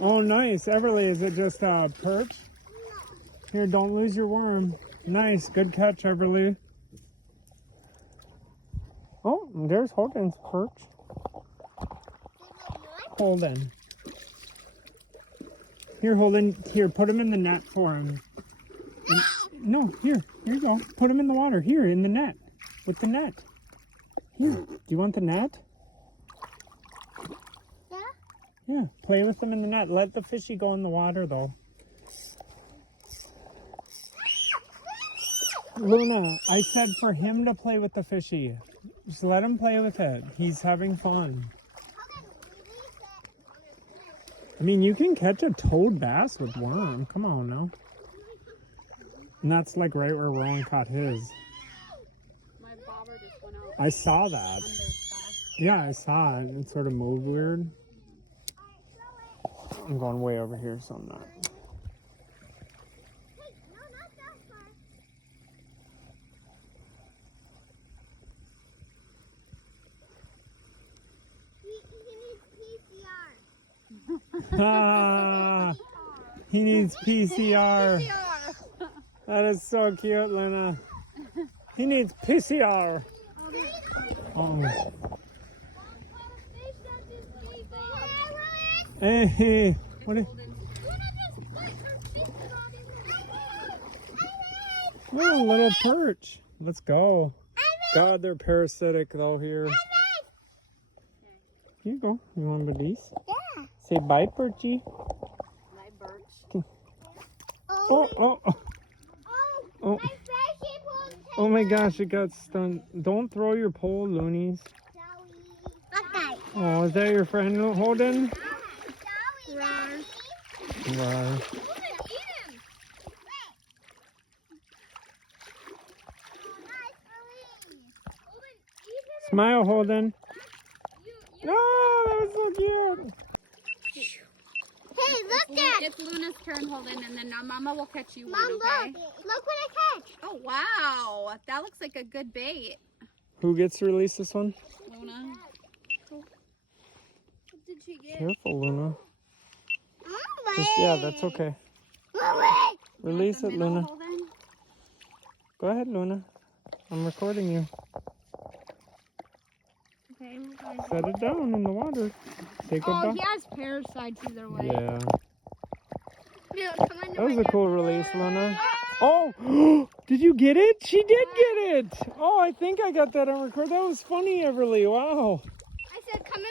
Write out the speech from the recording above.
Oh, nice. Everly, is it just a perch? Here, don't lose your worm. Nice. Good catch, Everly. Oh, there's Holden's perch. Holden. Here, Holden. Here, put him in the net for him. No, here you go. Put him in the water. Here, in the net. With the net. Here. Do you want the net? Yeah? Yeah, play with them in the net. Let the fishy go in the water, though. Luna, I said for him to play with the fishy. Just let him play with it. He's having fun. I mean, you can catch a toad bass with worm. Come on now. And that's like right where Rowan caught his. My bobber just went out. I saw that. Yeah, I saw it. It sort of moved weird. I'm going way over here, so I'm not. Hey, no, not that far. He needs PCR. Ah, he needs PCR. That is so cute, Luna. He needs PCR. Oh. Hey, what is... Oh, a little perch. Let's go. God, they're parasitic though here. Here you go. You want one of these? Yeah. Say bye, Perchy. My birch. Oh, oh, oh. Oh. My freshie pole. Oh my gosh, it got stunned. Don't throw your pole, loonies. Okay. Oh, is that your friend Holden? Run. Wow. Smile, Holden. Oh, that was so cute. Hey, look at. It's Luna's turn, Holden, and then Mama will catch you Mom, one, okay? look what I catch. Oh, wow. That looks like a good bait. Who gets to release this one? Luna. What did she get? Careful, Luna. Mom, Just, yeah, that's okay. Release The it, middle, Luna. Holden? Go ahead, Luna. I'm recording you. Okay. Set it down in the water. Take a Oh, bath. he has parasites either way. Yeah. Yeah. That was a cool release, Luna. Oh, did you get it? She did get it. Oh, I think I got that on record. That was funny, Everly. Wow. I said, come in.